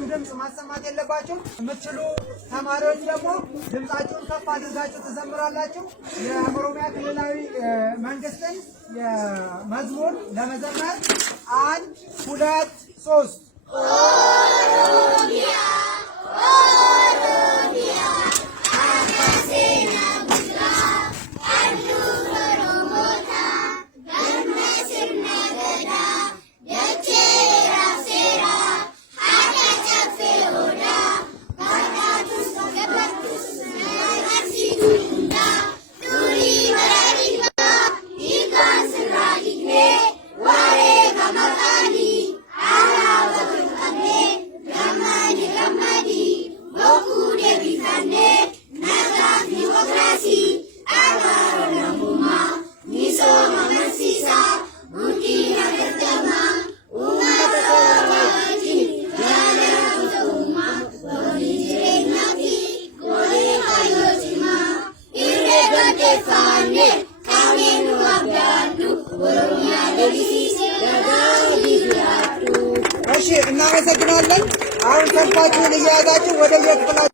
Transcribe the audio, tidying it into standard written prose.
ምንም ድምፅ ማሰማት የለባችሁም። የምትችሉ ተማሪዎች ደግሞ ድምፃችሁን ከፍ አድርጋችሁ ትዘምራላችሁ። የኦሮሚያ ክልላዊ መንግስትን የመዝሙር ለመዘመር 1 2 3 ኦሮሚያ እናመሰግናለን። አሁን ሰልፋችሁን እየያዛችሁ ወደ የክፍላችሁ